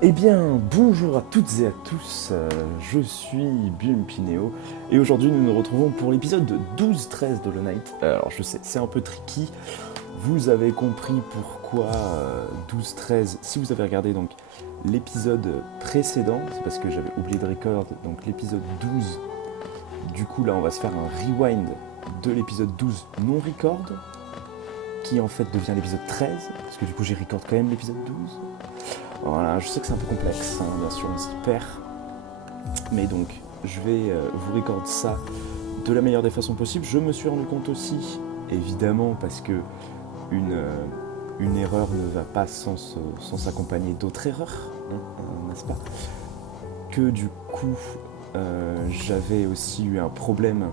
Eh bien, bonjour à toutes et à tous, je suis Bumpinéo, et aujourd'hui nous nous retrouvons pour l'épisode 12-13 de Hollow Knight. Alors je sais, c'est un peu tricky, vous avez compris pourquoi 12-13, si vous avez regardé donc l'épisode précédent, c'est parce que j'avais oublié de record, donc l'épisode 12, du coup là on va se faire un rewind de l'épisode 12 non record, qui en fait devient l'épisode 13, parce que du coup j'ai record quand même l'épisode 12. Voilà, je sais que c'est un peu complexe, hein, bien sûr, on s'y perd. Mais donc, je vais vous recorder ça de la meilleure des façons possibles. Je me suis rendu compte aussi, évidemment, parce que une erreur ne va pas sans s'accompagner d'autres erreurs, hein, n'est-ce pas? Que du coup, j'avais aussi eu un problème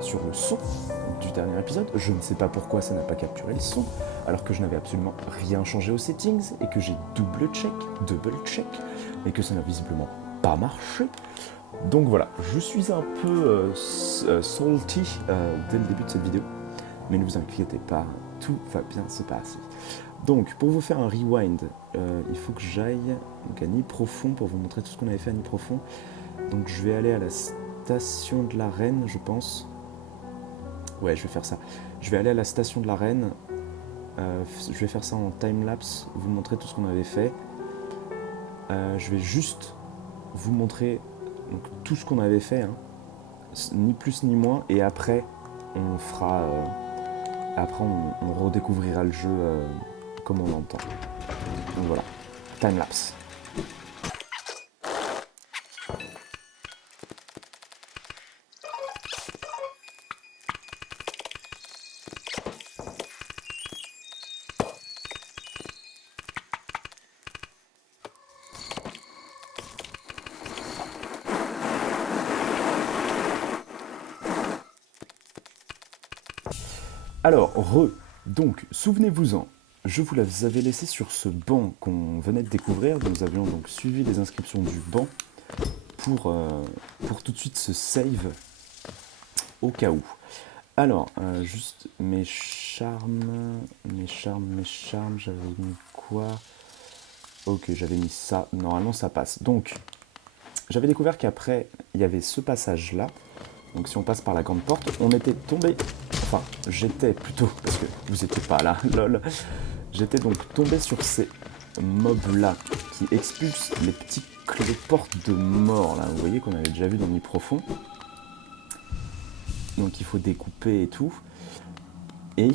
sur le son du dernier épisode. Je ne sais pas pourquoi ça n'a pas capturé le son, alors que je n'avais absolument rien changé aux settings et que j'ai double check, et que ça n'a visiblement pas marché. Donc voilà, je suis un peu salty dès le début de cette vidéo, mais ne vous inquiétez pas, tout va bien se passer. Donc pour vous faire un rewind, il faut que j'aille donc à Nid Profond pour vous montrer tout ce qu'on avait fait à Nid Profond. Donc je vais aller à la station de la Reine, je pense. Ouais, je vais faire ça. Je vais aller à la station de la Reine. Je vais faire ça en time-lapse, vous montrer tout ce qu'on avait fait. Je vais juste vous montrer donc, tout ce qu'on avait fait, hein, ni plus ni moins, et après, on fera... après, on redécouvrira le jeu comme on l'entend. Donc voilà, time-lapse. Alors, donc, souvenez-vous-en, je vous l'avais laissé sur ce banc qu'on venait de découvrir. Nous avions donc suivi les inscriptions du banc pour tout de suite se save au cas où. Alors, juste mes charmes, j'avais mis quoi? Ok, j'avais mis ça, normalement ça passe. Donc, j'avais découvert qu'après, il y avait ce passage-là. Donc si on passe par la grande porte, on était tombé, enfin j'étais plutôt, parce que vous étiez pas là, lol. J'étais donc tombé sur ces mobs-là qui expulsent les petits cloportes de mort, là, vous voyez qu'on avait déjà vu dans Nid Profond. Donc il faut découper et tout. Et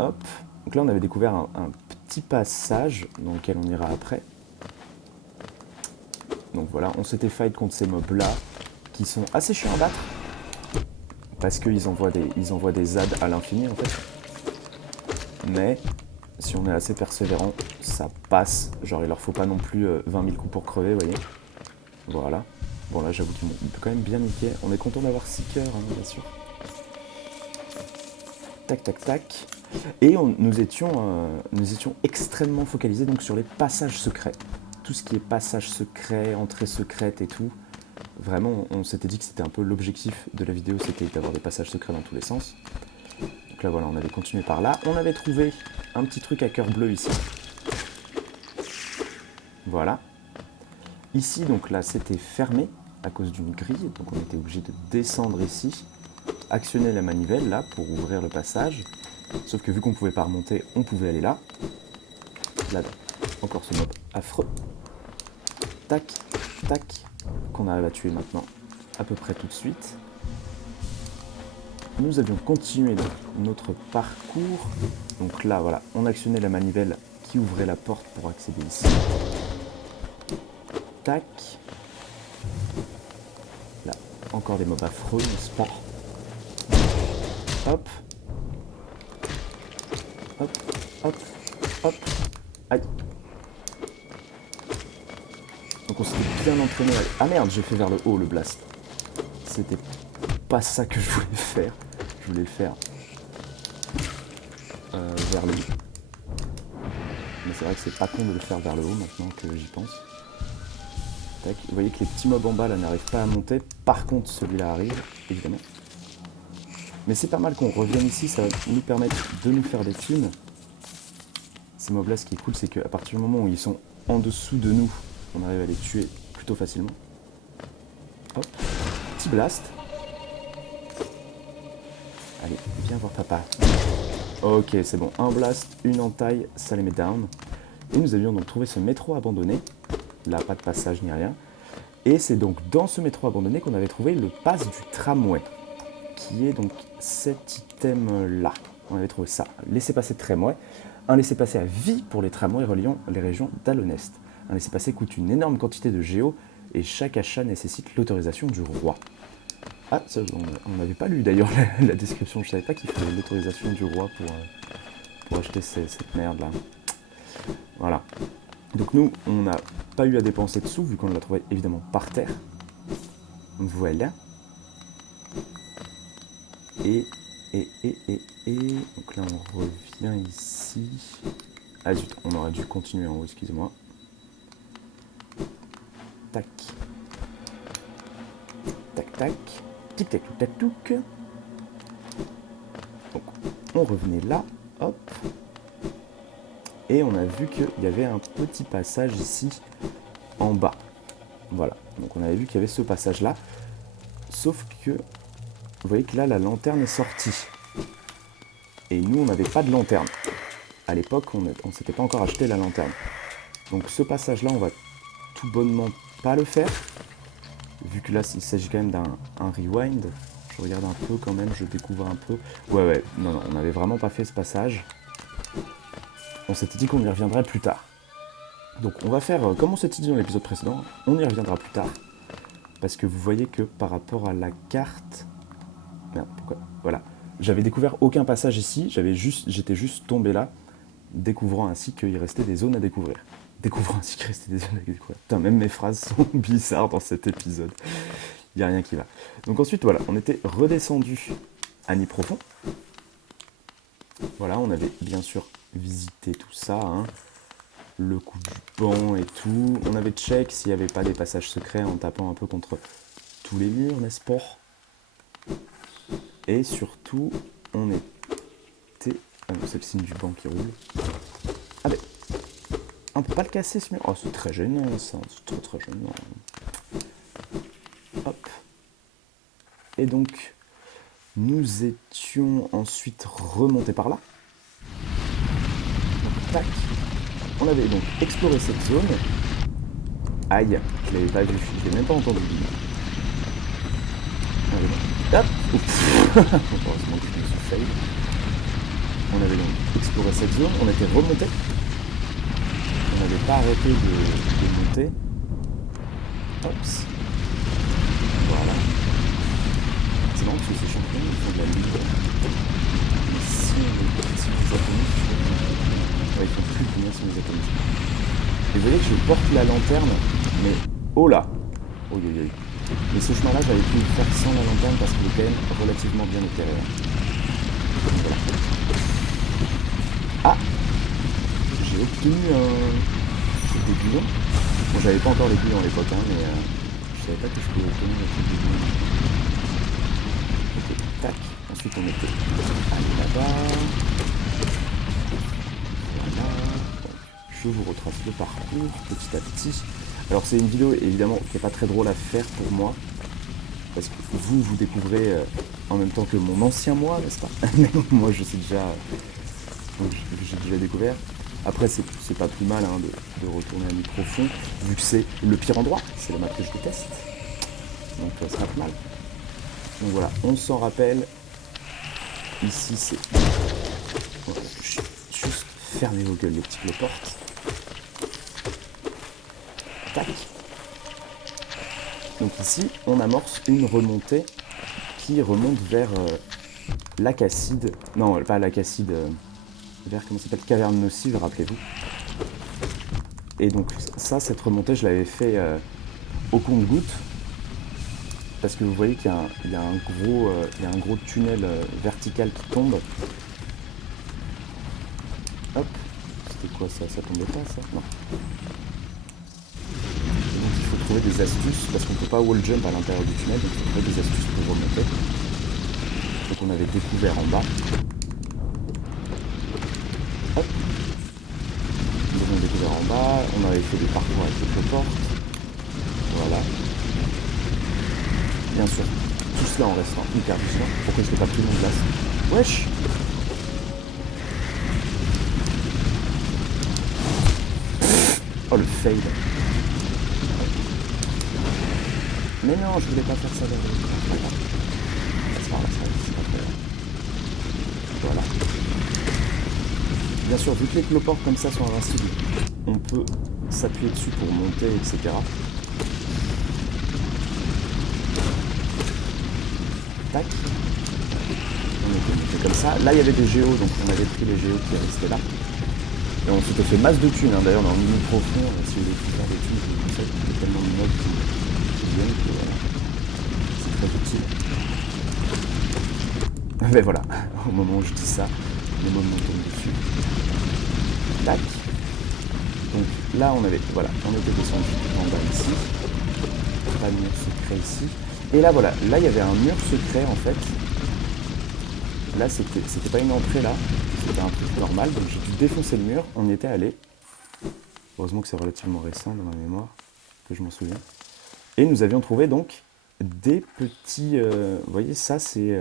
hop, donc là on avait découvert un petit passage dans lequel on ira après. Donc voilà, on s'était fight contre ces mobs-là, qui sont assez chiants à battre, parce qu'ils envoient des ZAD à l'infini en fait. Mais si on est assez persévérant, ça passe. Genre il leur faut pas non plus 20 000 coups pour crever, vous voyez. Voilà. Bon là j'avoue qu'il peut quand même bien niquer. On est content d'avoir 6 cœurs, hein, bien sûr. Tac tac tac. Et nous étions extrêmement focalisés donc sur les passages secrets. Tout ce qui est passage secret, entrée secrète et tout. Vraiment, on s'était dit que c'était un peu l'objectif de la vidéo, c'était d'avoir des passages secrets dans tous les sens. Donc là voilà, on avait continué par là. On avait trouvé un petit truc à cœur bleu ici. Voilà. Ici, donc là, c'était fermé à cause d'une grille, donc on était obligé de descendre ici, actionner la manivelle là pour ouvrir le passage. Sauf que vu qu'on ne pouvait pas remonter, on pouvait aller là. Là, encore ce mob affreux. Tac, tac, qu'on arrive à tuer maintenant à peu près tout de suite. Nous avions continué notre parcours. Donc là, voilà, on actionnait la manivelle qui ouvrait la porte pour accéder ici. Tac. Là, encore des mobs affreux, n'est-ce pas? Hop. Hop, hop, hop. Aïe. Donc on s'était bien entraîné. Ah merde, j'ai fait vers le haut le blast. C'était pas ça que je voulais faire. Je voulais le faire vers le haut. Mais c'est vrai que c'est pas con de le faire vers le haut maintenant que j'y pense. Tac. Vous voyez que les petits mobs en bas là n'arrivent pas à monter. Par contre celui-là arrive, évidemment. Mais c'est pas mal qu'on revienne ici, ça va nous permettre de nous faire des thunes. ces mobs-là, ce qui est cool, c'est qu'à partir du moment où ils sont en dessous de nous, on arrive à les tuer plutôt facilement. Hop, petit blast. Allez, viens voir papa. Ok, c'est bon. Un blast, une entaille, ça les met down. Et nous avions donc trouvé ce métro abandonné. Là, pas de passage ni rien. Et c'est donc dans ce métro abandonné qu'on avait trouvé le pass du tramway, qui est donc cet item-là. On avait trouvé ça. Laissez-passer de tramway. Un laissez-passer à vie pour les tramways reliant les régions d'Alonest. Un laissez-passer coûte une énorme quantité de géo et chaque achat nécessite l'autorisation du roi. Ah, ça, on n'avait pas lu d'ailleurs la description. Je savais pas qu'il fallait l'autorisation du roi pour acheter cette merde-là. Voilà. Donc nous, on n'a pas eu à dépenser de sous, vu qu'on l'a trouvé évidemment par terre. Voilà. Et... Donc là, on revient ici. Ah zut, on aurait dû continuer en haut, excusez-moi. Tac. Tac, tac. Tic, tac, tac, tac, touc. Donc, on revenait là. Hop. Et on a vu qu'il y avait un petit passage ici, en bas. Voilà. Donc on avait vu qu'il y avait ce passage-là. Sauf que, vous voyez que là, la lanterne est sortie. Et nous, on n'avait pas de lanterne. À l'époque, on ne s'était pas encore acheté la lanterne. Donc ce passage-là, on va tout bonnement pas le faire. Vu que là, il s'agit quand même d'un rewind. Je regarde un peu quand même, je découvre un peu. Ouais, non, on n'avait vraiment pas fait ce passage. On s'était dit qu'on y reviendrait plus tard. Donc on va faire, comme on s'était dit dans l'épisode précédent, on y reviendra plus tard. Parce que vous voyez que par rapport à la carte... Merde, pourquoi ? Voilà. J'avais découvert aucun passage ici, j'étais juste tombé là, découvrant ainsi qu'il restait des zones à découvrir. Découvrant ainsi qu'il restait des zones à découvrir. Putain, même mes phrases sont bizarres dans cet épisode. Il n'y a rien qui va. Donc ensuite, voilà, on était redescendu à nid profond. Voilà, on avait bien sûr visité tout ça, hein. Le coup du banc et tout. On avait check s'il n'y avait pas des passages secrets en tapant un peu contre tous les murs, n'est-ce pas ? Et surtout, on était... Ah non, c'est le signe du banc qui roule. Ah ben, on peut pas le casser ce mur. Oh, c'est très gênant ça, c'est très très gênant. Hop. Et donc, nous étions ensuite remontés par là. Donc, tac. On avait donc exploré cette zone. Aïe, je l'avais pas vu, je l'ai même pas entendu. Hop. Heureusement que je me suis fail. On avait donc exploré cette zone, on était remonté. On n'avait pas arrêté de monter. Hops. Voilà. C'est marrant parce que ces champions ils font de la lutte. Si vous atomisent, ouais, ils font plus combien si vous atomisent. Et vous voyez que je porte la lanterne, mais oh là. Oh yo yo. Mais ce chemin-là, j'avais pu le faire sans la lanterne parce qu'il est quand même relativement bien éclairé. Voilà. Ah, j'ai obtenu un truc d'aiguillon. Bon, j'avais pas encore l'aiguillon à l'époque, hein, mais je savais pas que je pouvais obtenir un truc d'aiguillon. Ok, tac. Ensuite, on était allé là-bas. Voilà. Donc, je vous retrace le parcours petit à petit. Alors c'est une vidéo évidemment qui n'est pas très drôle à faire pour moi, parce que vous découvrez en même temps que mon ancien moi, n'est-ce pas? Moi je sais déjà, j'ai déjà découvert. Après c'est pas plus mal hein, de retourner à nid profond, vu que c'est le pire endroit, c'est la map que je déteste. Donc c'est pas plus mal. Donc voilà, on s'en rappelle, ici c'est... Juste fermez vos gueules les petits cloportes. Tac. Donc ici, on amorce une remontée qui remonte vers l'Acacide. Non, pas l'Acacide, vers comment ça s'appelle, Caverne Nocive, rappelez-vous. Et donc ça, cette remontée, je l'avais fait au compte-gouttes. Parce que vous voyez qu'il y a un gros tunnel vertical qui tombe. Hop. C'était quoi ça? Ça tombait pas ça? Non. Trouver des astuces parce qu'on peut pas wall jump à l'intérieur du tunnel, donc il faut trouver des astuces pour remonter. Donc on avait découvert en bas. Hop. avait fait des parcours avec les cloportes. Voilà. Bien sûr, tout cela en restant hyper vigilant. Pourquoi je fais pas pris mon glace? Wesh! Oh le fail! Mais non, je voulais pas faire ça vers le... C'est pas grave. C'est pas grave, c'est pas grave. Voilà. Bien sûr, vu que les cloportes comme ça sont invincibles, on peut s'appuyer dessus pour monter, etc. Tac. On était monté comme ça. Là, il y avait des géos, donc on avait pris les géos qui restaient là. Et on s'était fait masse de thunes, hein. D'ailleurs, dans le mini profond, si vous voulez faire des thunes, je vous conseille, il y a tellement de mobs qui viennent que c'est très utile. Mais voilà, au moment où je dis ça, les mobs m'en tombent dessus. Tac. Donc là, on était descendu en bas ici. Pas de mur secret ici. Et là, voilà, là, il y avait un mur secret, en fait. Là, c'était pas une entrée, là. C'était un truc normal, donc j'ai dû défoncer le mur. On y était allé. Heureusement que c'est relativement récent dans ma mémoire, que je m'en souviens. Et nous avions trouvé, donc, des petits... vous voyez, ça, c'est...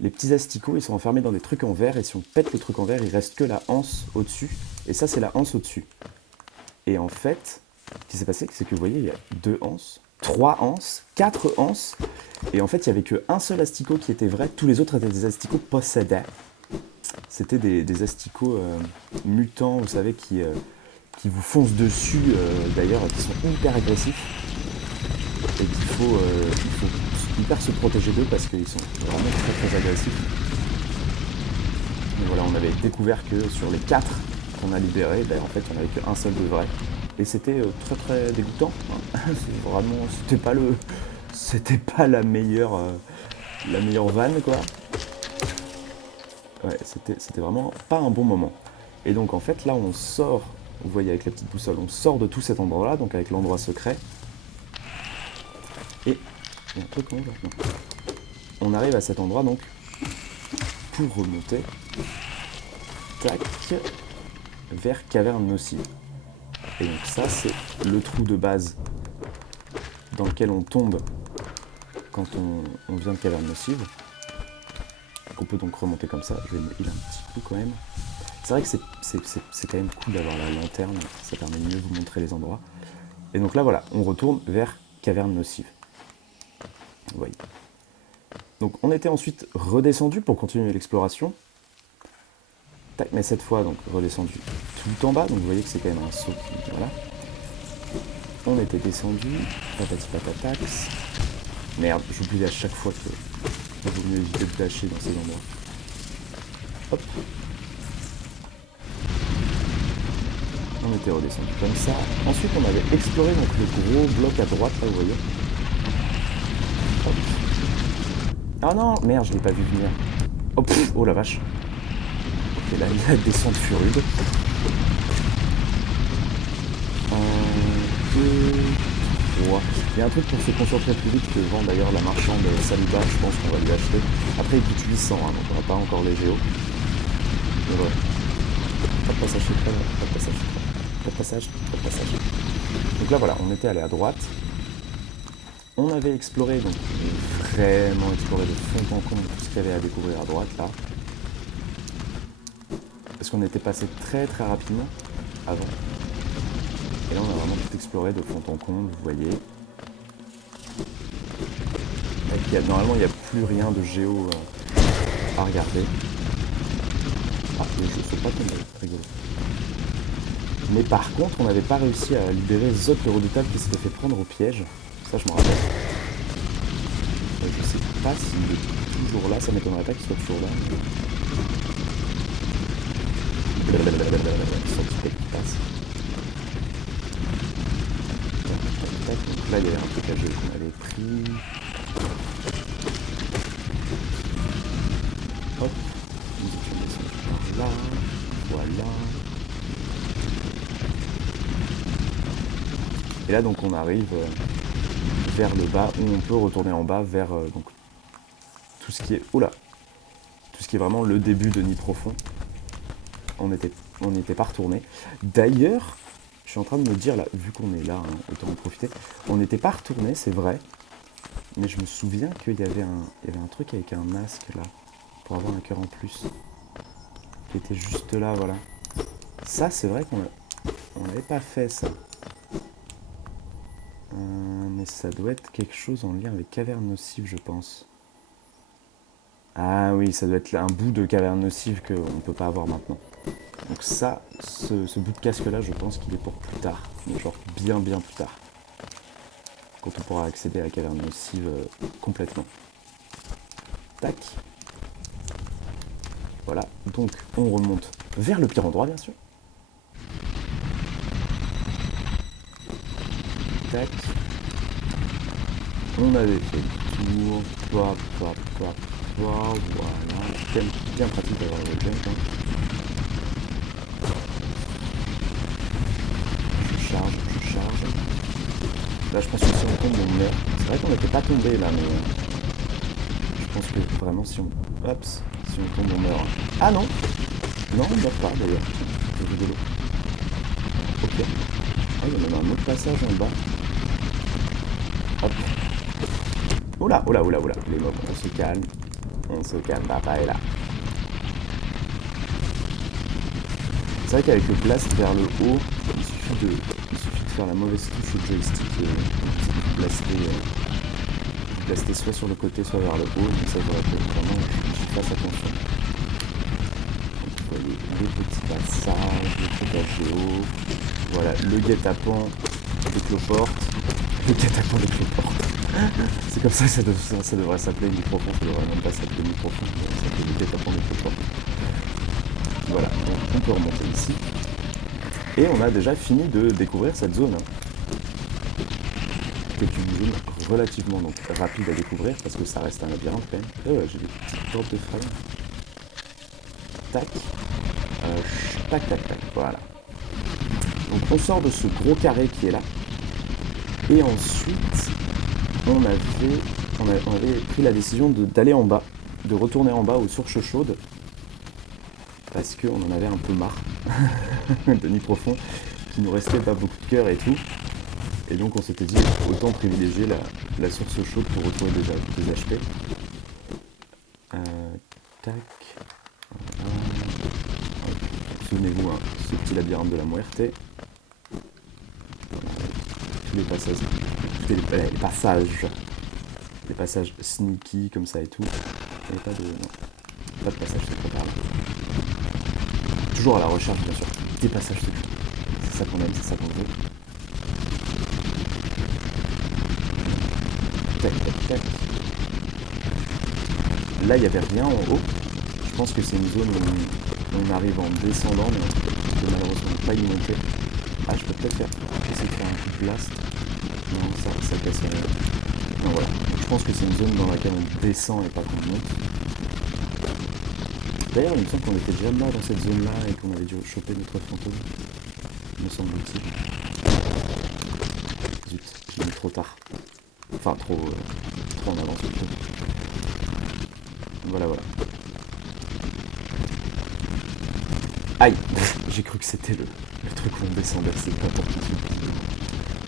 les petits asticots, ils sont enfermés dans des trucs en verre, et si on pète le truc en verre, il reste que la anse au-dessus. Et ça, c'est la anse au-dessus. Et en fait, ce qui s'est passé, c'est que vous voyez, il y a 2 anses, 3 anses, 4 anses. Et en fait, il n'y avait qu'un seul asticot qui était vrai. Tous les autres étaient des asticots possédés. C'était des asticots mutants, vous savez, qui vous foncent dessus, d'ailleurs, qui sont hyper agressifs. Et qu'il faut hyper se protéger d'eux parce qu'ils sont vraiment très très agressifs. Et voilà, on avait découvert que sur les 4 qu'on a libérés, ben, en fait, il n'y en avait qu'un seul de vrai. Et c'était très très dégoûtant. Hein. C'était pas la meilleure vanne, quoi. Ouais, c'était vraiment pas un bon moment. Et donc en fait, là, on sort, vous voyez avec la petite boussole, on sort de tout cet endroit-là, donc avec l'endroit secret. Et il y a un truc en haut là. Non. On arrive à cet endroit, donc, pour remonter, tac, vers caverne nocive. Et donc ça, c'est le trou de base dans lequel on tombe quand on vient de caverne nocive. On peut donc remonter comme ça. Je vais me heal un petit coup quand même. C'est vrai que c'est quand même cool d'avoir la lanterne. Ça permet de mieux vous montrer les endroits. Et donc là, voilà, on retourne vers caverne nocive. Vous voyez. Donc on était ensuite redescendu pour continuer l'exploration. Tac, mais cette fois, donc redescendu tout en bas. Donc vous voyez que c'est quand même un saut. Voilà. On était descendu. Patati patatax. Merde, j'oublie à chaque fois que il vaut mieux éviter de lâcher dans ces endroits. Hop. On était redescendu comme ça. Ensuite, on avait exploré donc le gros bloc à droite, là, vous voyez. Hop. Ah non, merde, je l'ai pas vu venir. Oh, pff, oh la vache. Ok, là, il y a des descente furide. 1, 2, 3. Il y a un truc pour se concentrer plus vite que vend d'ailleurs la marchande Saliba, je pense qu'on va lui acheter. Après, il coûte 800, hein, donc on n'a pas encore les géos. Mais voilà. Pas de passage secret, pas de passage secret. Pas de passage, pas de passage. Donc là, voilà, on était allé à droite. On avait exploré, donc vraiment exploré de fond en comble tout ce qu'il y avait à découvrir à droite, là. Parce qu'on était passé très très rapidement avant. Et là, on a vraiment tout exploré de fond en comble, vous voyez. Normalement, il n'y a plus rien de géo à regarder. Ah, les jeux sont pas tombés, rigolo. Mais par contre, on n'avait pas réussi à libérer Zot le redoutable qui s'était fait prendre au piège. Ça, je me rappelle. Je sais pas s'il est toujours là, ça m'étonnerait pas qu'il soit toujours là. Qui passe. Donc là, il y avait un truc à jouer qu'on avait pris. Hop, nous étions descendus par là. Voilà. Et là, donc, on arrive vers le bas, où on peut retourner en bas vers donc, tout ce qui est... Oula, tout ce qui est vraiment le début de Nid Profond. On n'y était pas retourné. D'ailleurs, Je suis en train de me dire, là, vu qu'on est là, hein, autant en profiter. On n'était pas retourné, c'est vrai. Mais je me souviens qu'il y avait un truc avec un masque, là. Pour avoir un cœur en plus. Qui était juste là, voilà. Ça, c'est vrai qu'on n'avait pas fait, ça. Mais ça doit être quelque chose en lien avec Caverne Nocive, je pense. Ah oui, ça doit être un bout de Caverne Nocive qu'on ne peut pas avoir maintenant. Donc ça, ce bout de casque-là, je pense qu'il est pour plus tard. Genre bien plus tard. Quand on pourra accéder à la Caverne Nocive complètement. Tac. Voilà, donc on remonte vers le pire endroit, bien sûr. Tac. On avait fait le tour. Voilà. Bien pratique d'avoir le jump. Hein. Je charge. Là, je pense que si on tombe, on meurt. C'est vrai qu'on n'était pas tombé là, mais je pense que vraiment, si on tombe, on meurt. Ah non, non, on meurt pas d'ailleurs. C'est rigolo. Ok. Ah, il y a même un autre passage en bas. Hop. Oula. Les mobs, on se calme, papa est là. C'est vrai qu'avec le blast vers le haut, il suffit de faire la mauvaise touche au joystick et blaster soit sur le côté, soit vers le haut. Donc ça devrait être vraiment, je fasse attention. Donc vous voyez le petit passage, le truc à géo. Voilà, le guet-apens des cloportes. Le guet-apens des cloportes. C'est comme ça que ça devrait s'appeler microfond, ça devrait même pas s'appeler microfond, ça devrait s'appeler le guet-apens des cloportes. Voilà, donc on peut remonter ici. Et on a déjà fini de découvrir cette zone. Qui est une zone relativement donc, rapide à découvrir, parce que ça reste un labyrinthe quand même. J'ai des petites portes de frame. Tac. Tac, voilà. Donc on sort de ce gros carré qui est là. Et ensuite, on avait pris la décision d'aller en bas, de retourner en bas aux sources chaudes, parce qu'on en avait un peu marre de nid profond, qu'il nous restait pas beaucoup de cœur et tout. Et donc on s'était dit, autant privilégier la source chaude pour retrouver des HP. Tac. Souvenez-vous, hein, ce petit labyrinthe de la muerte. Tous les passages. Les passages sneaky comme ça et tout. Il n'y avait pas de passage secret par là. Toujours à la recherche, bien sûr, des passages secrets. C'est ça qu'on aime, c'est ça qu'on veut. Tac. Là, il n'y avait rien en haut. Je pense que c'est une zone où on arrive en descendant, mais on peut malheureusement pas y monter. Ah, je peux peut-être essayer de faire un coup de blast. Non, ça casse rien. Non, voilà. Je pense que c'est une zone dans laquelle on descend et pas qu'on monte. D'ailleurs, il me semble qu'on était déjà là dans cette zone-là et qu'on avait dû choper notre fantôme. Me semble-t-il. Zut, j'ai mis trop tard. Enfin, trop en avance plutôt. Voilà. Aïe. J'ai cru que c'était le truc où on descendait, c'est pas pour tout de suite.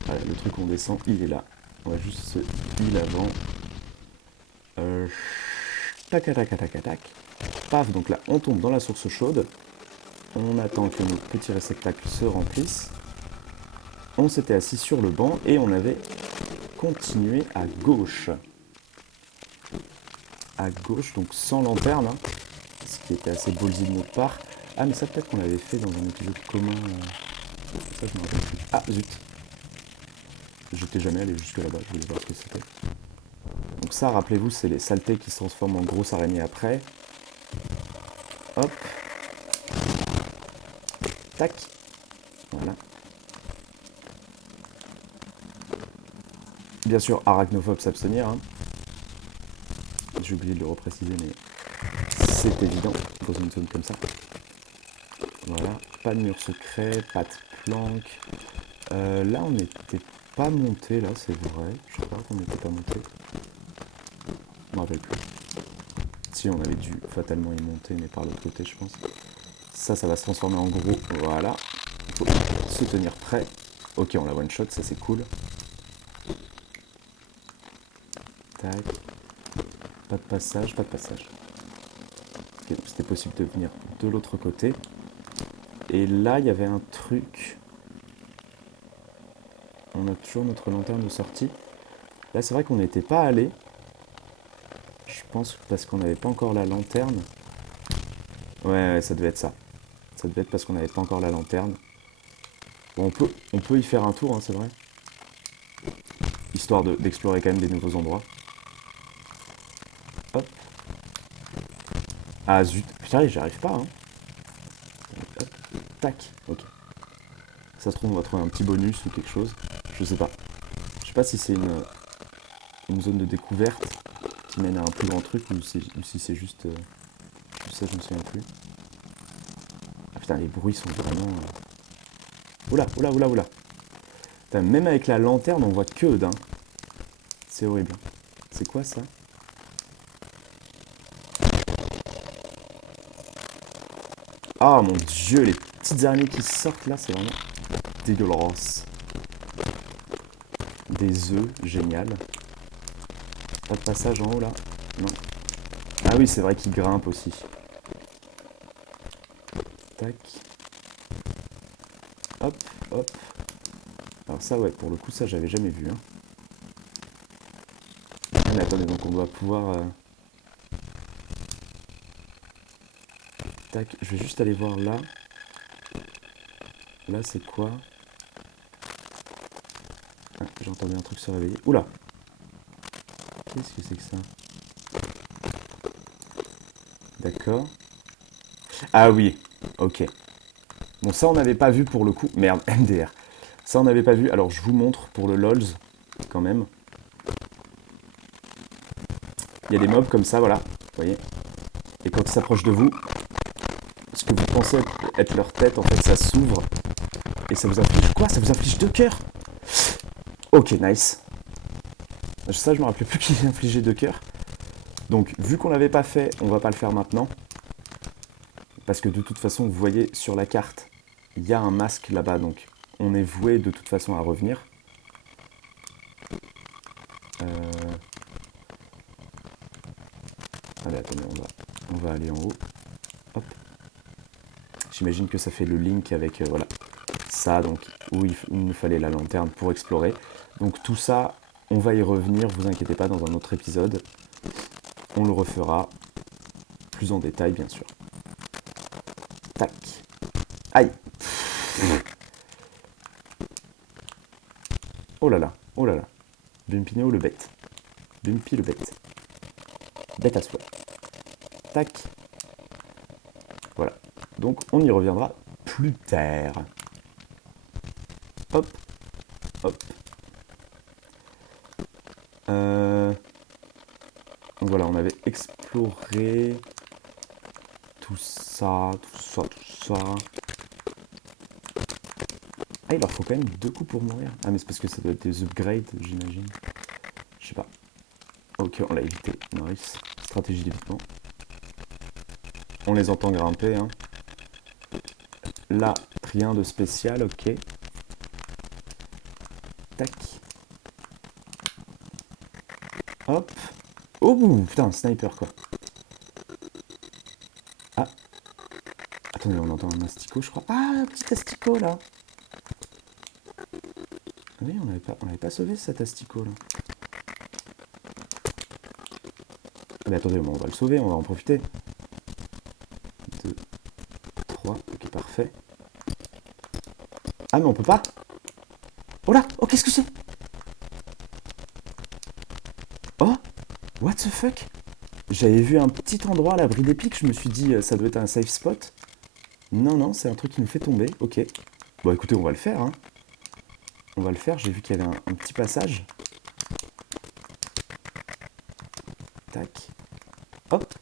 Voilà, le truc où on descend, il est là. On va juste se heal avant. Tac. Paf, donc là, on tombe dans la source chaude. On attend que nos petits réceptacles se remplissent. On s'était assis sur le banc et on avait continué à gauche. À gauche, donc sans lanterne, hein, ce qui était assez ballsy de notre part. Ah, mais ça, peut-être qu'on l'avait fait dans un épisode commun. Ça, je me rappelle plus. Ah, zut. J'étais jamais allé jusque là-bas, je voulais voir ce que c'était. Donc ça, rappelez-vous, c'est les saletés qui se transforment en grosses araignées après. Hop. Tac. Voilà. Bien sûr, arachnophobe s'abstenir. Hein. J'ai oublié de le repréciser, mais c'est évident dans une zone comme ça. Voilà. Pas de mur secret, pas de planque. Là, on n'était pas monté, là, c'est vrai. Je crois qu'on n'était pas monté. Je me rappelle plus. Si, on avait dû fatalement y monter, mais par l'autre côté, je pense. Ça va se transformer en gros. Voilà. Il faut se tenir prêt. Ok, on la one shot, ça c'est cool. Tac. Pas de passage, pas de passage. Ok, donc c'était possible de venir de l'autre côté. Et là, il y avait un truc. On a toujours notre lanterne de sortie. Là, c'est vrai qu'on n'était pas allé. Je pense parce qu'on n'avait pas encore la lanterne. Ouais, ça devait être ça. Ça devait être parce qu'on n'avait pas encore la lanterne. Bon, on peut y faire un tour, hein, c'est vrai. Histoire d'explorer quand même des nouveaux endroits. Hop. Ah zut. Putain, j'y arrive pas, hein. Hop. Tac. Ok. Ça se trouve, on va trouver un petit bonus ou quelque chose. Je sais pas. Je sais pas si c'est une zone de découverte qui mène à un plus grand truc ou si c'est juste... ça, je me souviens plus. Ah putain, les bruits sont vraiment... Oula, oula, oula, oula. Putain, même avec la lanterne, on voit que d'un. C'est horrible. C'est quoi ça? Ah mon dieu, les petites araignées qui sortent là, c'est vraiment dégueulasse. Des œufs, génial. Pas de passage en haut là? Non. Ah oui, c'est vrai qu'ils grimpent aussi. Tac. Hop, hop. Alors ça, ouais, pour le coup, ça, j'avais jamais vu. Hein. Ah, mais attendez, donc on doit pouvoir... Tac, je vais juste aller voir là. Là, c'est quoi? Ah, j'ai entendu un truc se réveiller. Oula! Qu'est-ce que c'est que ça? D'accord. Ah oui, ok. Bon, ça, on n'avait pas vu pour le coup. Merde, MDR. Ça, on n'avait pas vu. Alors, je vous montre pour le LOLs, quand même. Il y a des mobs comme ça, voilà. Vous voyez? Et quand ils s'approchent de vous, ce que vous pensez être leur tête, en fait, ça s'ouvre. Et ça vous inflige quoi? Ça vous inflige 2 cœurs? Ok, nice. Ça, je me rappelais plus qu'il infligeait 2 cœurs. Donc, vu qu'on l'avait pas fait, on va pas le faire maintenant. Parce que de toute façon, vous voyez sur la carte, il y a un masque là-bas. Donc, on est voué de toute façon à revenir. Allez, attendez, on va aller en haut. Hop. J'imagine que ça fait le link avec voilà, ça, donc où il nous fallait la lanterne pour explorer. Donc tout ça, on va y revenir, vous inquiétez pas, dans un autre épisode. On le refera plus en détail, bien sûr. Tac. Aïe. Oh là là, oh là là. Bumpineo le bête. Bumpy le bête. Bête à soi. Tac. Voilà. Donc on y reviendra plus tard. Hop. Hop. Donc voilà, on avait exploré tout ça, tout ça, tout ça. Ah, il leur faut quand même 2 coups pour mourir. Ah, mais c'est parce que ça doit être des upgrades, j'imagine. Je sais pas. Ok, on l'a évité. Nice. Stratégie d'évitement. On les entend grimper, hein. Là, rien de spécial, ok. Tac. Hop. Oh, putain, un sniper, quoi. Ah. Attendez, on entend un asticot, je crois. Ah, un petit asticot, là. Oui, on n'avait pas sauvé cet asticot, là. Mais attendez, on va le sauver, on va en profiter. 2, 3, ok, parfait. Ah, mais on peut pas. Oh là, oh, qu'est-ce que c'est? Oh, what the fuck? J'avais vu un petit endroit à l'abri des pics, je me suis dit, ça doit être un safe spot. Non, non, c'est un truc qui nous fait tomber, ok. Bon, écoutez, on va le faire, hein. On va le faire, j'ai vu qu'il y avait un petit passage. Tac. Hop.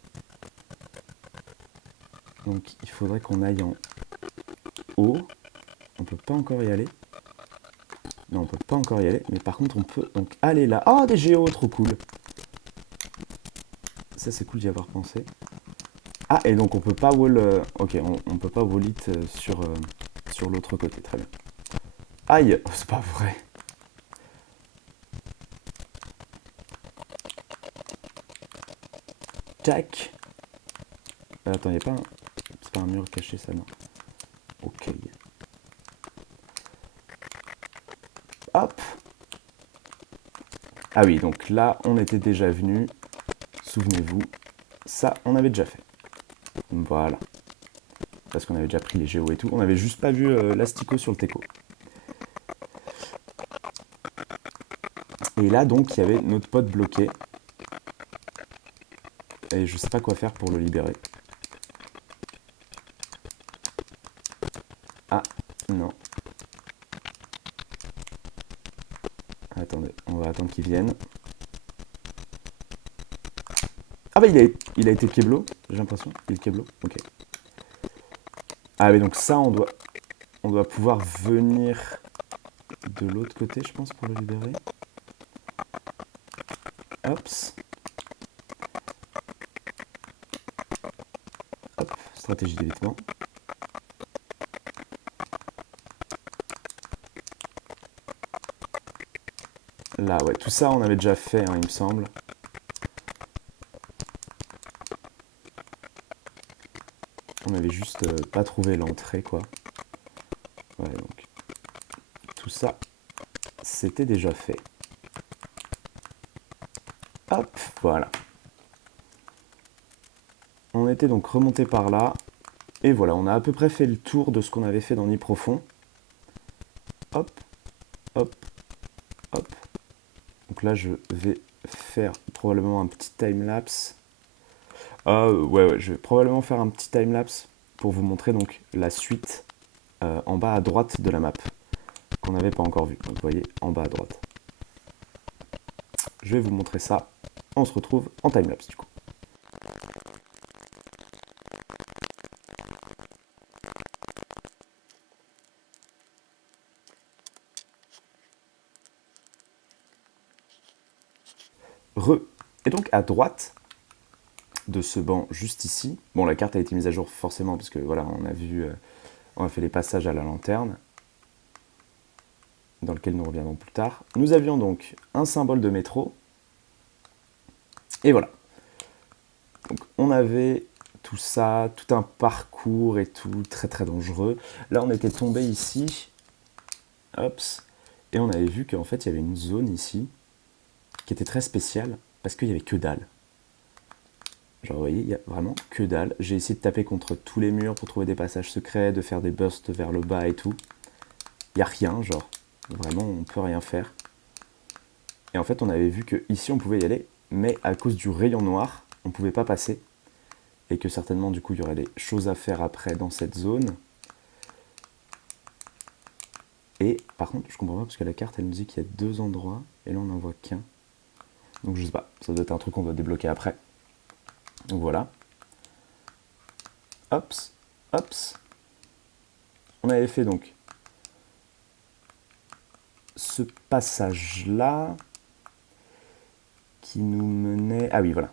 Donc, il faudrait qu'on aille en haut. On peut pas encore y aller. Non, on peut pas encore y aller. Mais par contre, on peut donc aller là. Oh, des géos, trop cool. Ça, c'est cool d'y avoir pensé. Ah, et donc on peut pas wall... ok, on peut pas wall it sur sur l'autre côté, très bien. Aïe, oh, c'est pas vrai. Tac. Attends, c'est pas un mur caché ça, non. Ok. Hop. Ah oui, donc là, on était déjà venu. Souvenez-vous, ça, on avait déjà fait. Voilà. Parce qu'on avait déjà pris les géos et tout. On n'avait juste pas vu l'asticot sur le teco. Et là, donc, il y avait notre pote bloqué. Et je sais pas quoi faire pour le libérer. Ah, non. Attendez, on va attendre qu'il vienne. Ah bah il a été keblo, j'ai l'impression. Il est keblo, ok. Ah mais donc ça on doit pouvoir venir de l'autre côté je pense pour le libérer. Hops. Hop, stratégie d'évitement. Là ouais, tout ça on avait déjà fait hein, il me semble. On avait juste pas trouvé l'entrée quoi. Ouais donc tout ça c'était déjà fait. Hop, voilà. On était donc remonté par là. Et voilà, on a à peu près fait le tour de ce qu'on avait fait dans Nid Profond. Hop, hop, hop. Donc là, je vais faire probablement un petit time-lapse. Ouais, je vais probablement faire un petit time-lapse pour vous montrer donc la suite en bas à droite de la map, qu'on n'avait pas encore vu. Donc vous voyez, en bas à droite. Je vais vous montrer ça. On se retrouve en time-lapse du coup. Et donc à droite de ce banc juste ici, bon la carte a été mise à jour forcément parce que voilà on a vu, on a fait les passages à la lanterne, dans lequel nous reviendrons plus tard. Nous avions donc un symbole de métro, et voilà. Donc on avait tout ça, tout un parcours et tout, très très dangereux. Là on était tombé ici, hops, et on avait vu qu'en fait il y avait une zone ici, qui était très spéciale, parce qu'il n'y avait que dalle. Genre vous voyez, il n'y a vraiment que dalle. J'ai essayé de taper contre tous les murs pour trouver des passages secrets, de faire des bursts vers le bas et tout. Il n'y a rien, genre. Vraiment, on peut rien faire. Et en fait, on avait vu que ici on pouvait y aller, mais à cause du rayon noir, on pouvait pas passer. Et que certainement, du coup, il y aurait des choses à faire après dans cette zone. Et par contre, je comprends pas parce que la carte, elle nous dit qu'il y a 2 endroits, et là, on n'en voit qu'un. Donc je sais pas, ça doit être un truc qu'on doit débloquer après. Donc voilà. Hops, hops. On avait fait donc ce passage-là qui nous menait... Ah oui, voilà.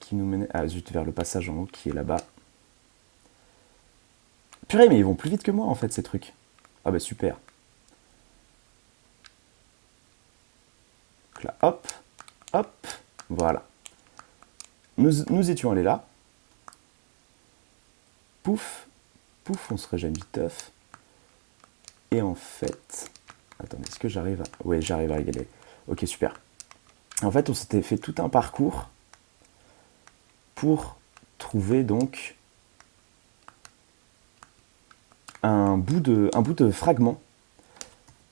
Qui nous menait... Ah zut, vers le passage en haut qui est là-bas. Purée, mais ils vont plus vite que moi en fait ces trucs. Ah bah super. Donc là, hop, hop, voilà. Nous étions allés là. Pouf, pouf, on se régène viteuf. Et en fait... Attendez, est-ce que j'arrive à... Ouais, j'arrive à régaler. Ok, super. En fait, on s'était fait tout un parcours pour trouver donc un bout de fragment.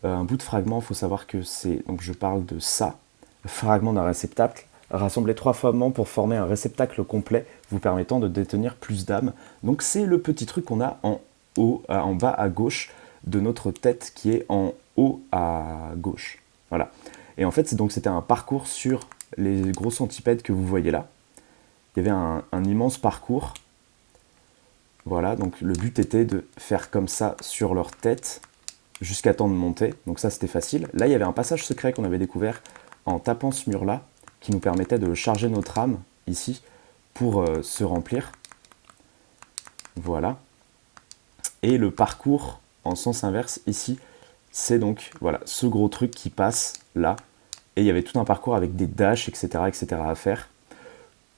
Un bout de fragment, il faut savoir que c'est... Donc je parle de ça, le fragment d'un réceptacle. Rassembler 3 fragments pour former un réceptacle complet, vous permettant de détenir plus d'âmes. Donc c'est le petit truc qu'on a en haut, en bas à gauche de notre tête qui est en haut à gauche. Voilà. Et en fait, c'était un parcours sur les gros centipèdes que vous voyez là. Il y avait un immense parcours. Voilà, donc le but était de faire comme ça sur leur tête jusqu'à temps de monter. Donc ça, c'était facile. Là, il y avait un passage secret qu'on avait découvert en tapant ce mur-là qui nous permettait de charger notre âme ici pour se remplir. Voilà. Et le parcours en sens inverse ici, c'est donc voilà, ce gros truc qui passe là. Et il y avait tout un parcours avec des dashs, etc. à faire.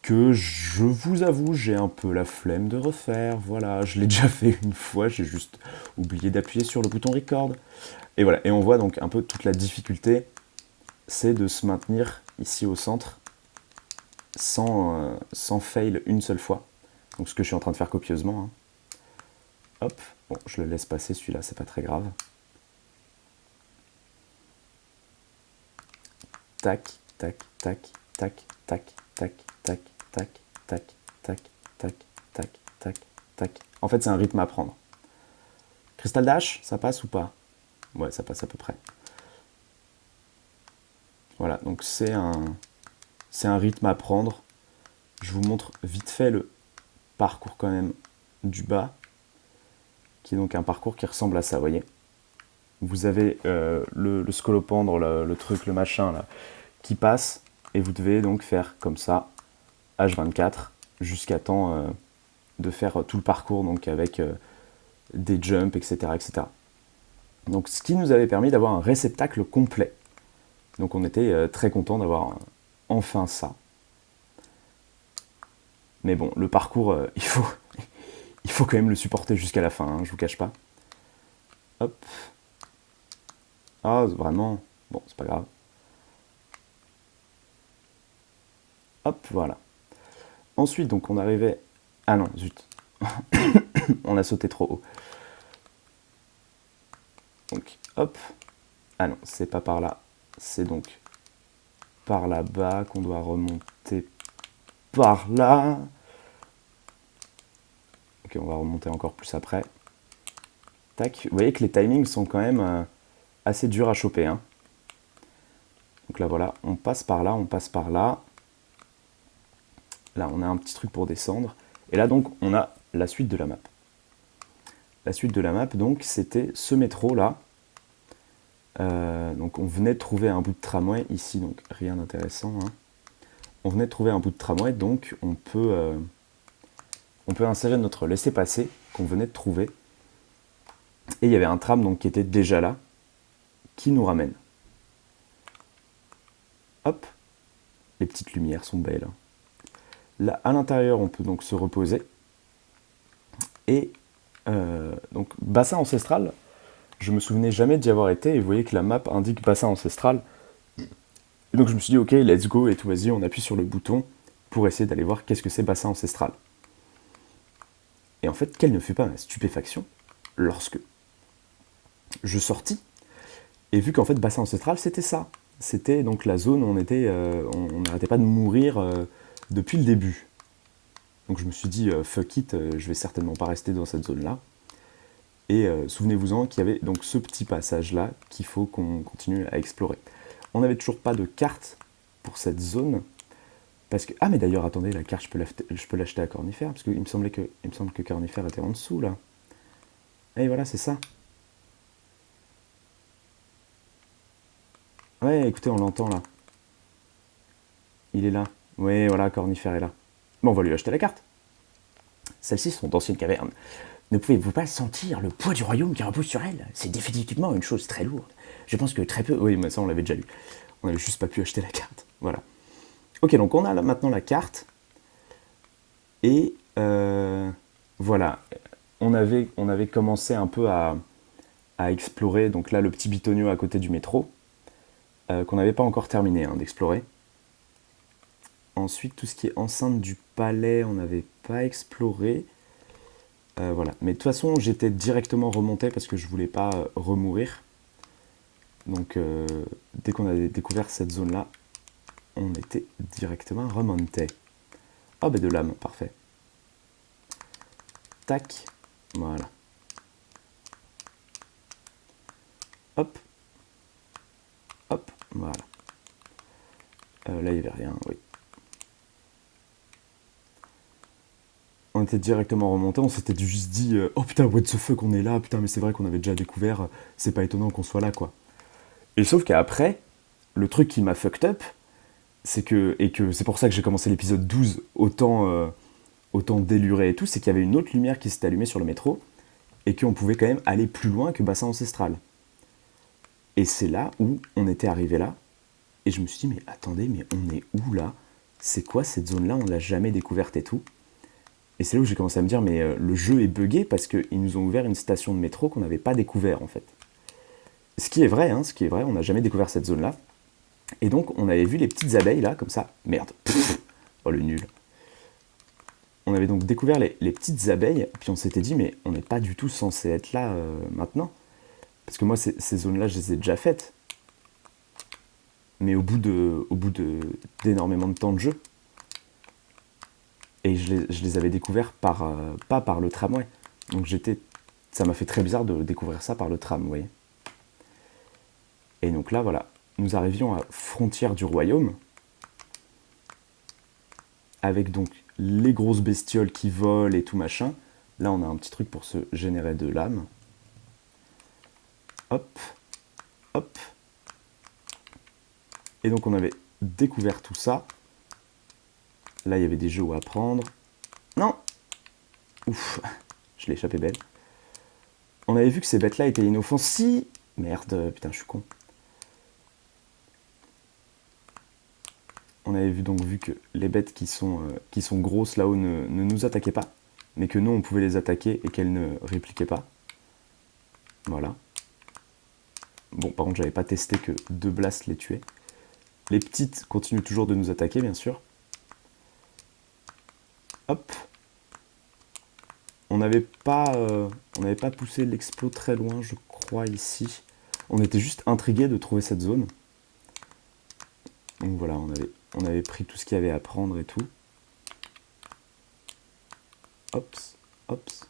Que je vous avoue, j'ai un peu la flemme de refaire. Voilà, je l'ai déjà fait une fois, j'ai juste oublié d'appuyer sur le bouton record. Et voilà, et on voit donc un peu toute la difficulté, c'est de se maintenir ici au centre sans fail une seule fois. Donc ce que je suis en train de faire copieusement. Hein. Hop, bon, je le laisse passer celui-là, c'est pas très grave. Tac, tac, tac, tac, tac, tac, tac, tac, tac, tac, tac, tac, tac, tac. En fait, c'est un rythme à prendre. Crystal Dash, ça passe ou pas? Ouais, ça passe à peu près. Voilà, donc c'est un rythme à prendre. Je vous montre vite fait le parcours quand même du bas, qui est donc un parcours qui ressemble à ça, vous voyez. Vous avez le scolopendre, le truc, le machin, là, qui passe, et vous devez donc faire comme ça, H24, jusqu'à temps de faire tout le parcours, donc avec des jumps, etc. Donc ce qui nous avait permis d'avoir un réceptacle complet. Donc on était très content d'avoir enfin ça. Mais bon, le parcours, il faut quand même le supporter jusqu'à la fin, hein, je vous cache pas. Hop. Ah, vraiment. Bon, c'est pas grave. Hop, voilà. Ensuite, donc on arrivait... Ah non, zut. On a sauté trop haut. Donc, hop. Ah non, c'est pas par là. C'est donc par là-bas qu'on doit remonter par là. Ok, on va remonter encore plus après. Tac. Vous voyez que les timings sont quand même assez durs à choper. Hein. Donc là, voilà, on passe par là, on passe par là. Là, on a un petit truc pour descendre. Et là, donc, on a la suite de la map. La suite de la map, donc, c'était ce métro-là. Donc, on venait de trouver un bout de tramway ici, donc rien d'intéressant. Hein. On venait de trouver un bout de tramway, donc on peut insérer notre laissez-passer qu'on venait de trouver. Et il y avait un tram donc, qui était déjà là, qui nous ramène. Hop, les petites lumières sont belles. Hein. Là, à l'intérieur, on peut donc se reposer. Et donc, bassin ancestral, je me souvenais jamais d'y avoir été. Et vous voyez que la map indique bassin ancestral. Et donc, je me suis dit, ok, let's go, et tout, vas-y, on appuie sur le bouton pour essayer d'aller voir qu'est-ce que c'est bassin ancestral. Et en fait, quelle ne fut pas ma stupéfaction lorsque je sortis et vu qu'en fait, bassin ancestral, c'était ça. C'était donc la zone où on n'arrêtait pas de mourir depuis le début. Donc je me suis dit, fuck it, je vais certainement pas rester dans cette zone-là. Et souvenez-vous-en qu'il y avait donc ce petit passage-là qu'il faut qu'on continue à explorer. On n'avait toujours pas de carte pour cette zone. Parce que... Ah mais d'ailleurs, attendez, la carte, je peux l'acheter à Cornifère. Parce qu'il me semble que Cornifère était en dessous, là. Et voilà, c'est ça. Ouais, écoutez, on l'entend, là. Il est là. Oui, voilà, Cornifère est là. Bon, on va lui acheter la carte. Celles-ci sont d'anciennes cavernes. Ne pouvez-vous pas sentir le poids du royaume qui repose sur elles? C'est définitivement une chose très lourde. Je pense que très peu... Oui, mais ça, on l'avait déjà lu. On n'avait juste pas pu acheter la carte. Voilà. Ok, donc on a là, maintenant la carte. Et voilà. On avait commencé un peu à explorer. Donc là, le petit bitonio à côté du métro. Qu'on n'avait pas encore terminé hein, d'explorer. Ensuite, tout ce qui est enceinte du palais, on n'avait pas exploré. Voilà. Mais de toute façon, j'étais directement remonté parce que je voulais pas remourir. Donc, dès qu'on avait découvert cette zone-là, on était directement remonté. Ah, ben de l'âme, parfait. Tac. Voilà. Hop. Hop. Voilà. Là, il n'y avait rien, oui. On était directement remonté, on s'était juste dit oh putain, what the fuck, on est là, putain, mais c'est vrai qu'on avait déjà découvert, c'est pas étonnant qu'on soit là, quoi. Et sauf qu'après, le truc qui m'a fucked up, c'est que, et que c'est pour ça que j'ai commencé l'épisode 12 autant déluré et tout, c'est qu'il y avait une autre lumière qui s'était allumée sur le métro, et qu'on pouvait quand même aller plus loin que bassin ancestral. Et c'est là où on était arrivé là, et je me suis dit, mais attendez, mais on est où là? C'est quoi cette zone-là? On l'a jamais découverte et tout. Et c'est là où j'ai commencé à me dire, mais le jeu est buggé parce qu'ils nous ont ouvert une station de métro qu'on n'avait pas découvert en fait. Ce qui est vrai, ce qui est vrai, on n'a jamais découvert cette zone-là. Et donc on avait vu les petites abeilles là, comme ça. Merde. Oh le nul. On avait donc découvert les petites abeilles, puis on s'était dit, mais on n'est pas du tout censé être là maintenant. Parce que moi, ces zones-là, je les ai déjà faites. Mais d'énormément de temps de jeu. Et je les avais découverts pas par le tramway. Donc ça m'a fait très bizarre de découvrir ça par le tram, vous voyez. Et donc là, voilà, nous arrivions à frontière du royaume, avec donc les grosses bestioles qui volent et tout machin. Là, on a un petit truc pour se générer de l'âme. Hop, hop. Et donc on avait découvert tout ça. Là, il y avait des jeux à apprendre. Non! Ouf, je l'ai échappé belle. On avait vu que ces bêtes-là étaient inoffensives. Merde, putain, je suis con. On avait vu que les bêtes qui sont grosses là-haut ne nous attaquaient pas, mais que nous, on pouvait les attaquer et qu'elles ne répliquaient pas. Voilà. Bon, par contre, j'avais pas testé que 2 blasts les tuaient. Les petites continuent toujours de nous attaquer, bien sûr. Hop. On n'avait pas poussé l'explos très loin, je crois, ici. On était juste intrigués de trouver cette zone. Donc voilà, on avait pris tout ce qu'il y avait à prendre et tout. Hops, hops.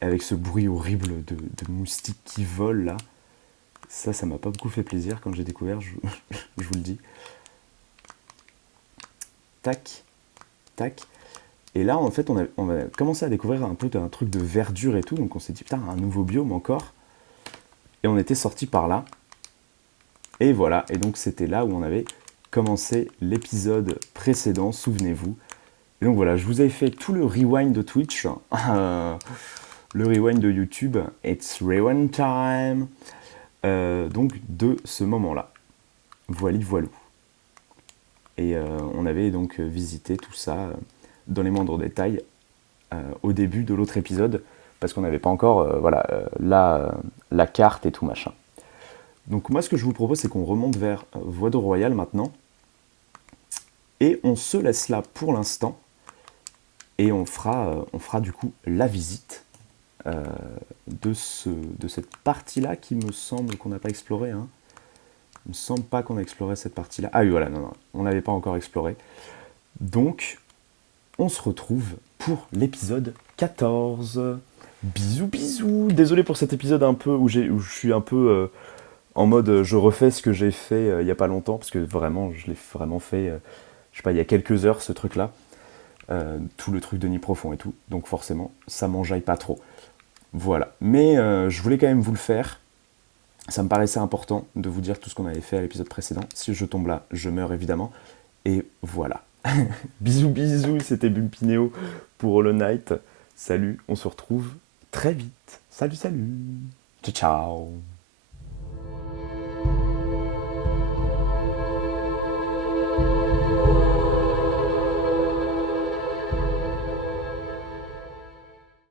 Avec ce bruit horrible de moustiques qui volent là. Ça m'a pas beaucoup fait plaisir quand j'ai découvert, je vous le dis. Tac, tac. Et là, en fait, on a commencé à découvrir un peu un truc de verdure et tout. Donc on s'est dit, putain, un nouveau biome encore. Et on était sorti par là. Et voilà, et donc c'était là où on avait commencé l'épisode précédent, souvenez-vous. Et donc voilà, je vous avais fait tout le rewind de Twitch, le rewind de YouTube, it's rewind time, donc de ce moment-là. Voily voilou. Et on avait donc visité tout ça dans les moindres détails au début de l'autre épisode, parce qu'on n'avait pas encore la carte et tout machin. Donc moi ce que je vous propose c'est qu'on remonte vers Voie d'eau royale maintenant, et on se laisse là pour l'instant, et on fera du coup la visite de cette partie-là qui me semble qu'on n'a pas exploré. Hein. Il me semble pas qu'on a exploré cette partie-là. Ah oui voilà, non, on n'avait pas encore exploré. Donc on se retrouve pour l'épisode 14. Bisous bisous. Désolé pour cet épisode un peu où je suis un peu en mode je refais ce que j'ai fait il y a pas longtemps, parce que vraiment je l'ai vraiment fait je sais pas, il y a quelques heures ce truc là, tout le truc de nid profond et tout, donc forcément ça m'enjaille pas trop, voilà, mais je voulais quand même vous le faire, ça me paraissait important de vous dire tout ce qu'on avait fait à l'épisode précédent. Si je tombe là, je meurs évidemment, et voilà. Bisous bisous, c'était Bumpinéo pour Hollow Knight, salut, on se retrouve très vite, salut salut, ciao ciao.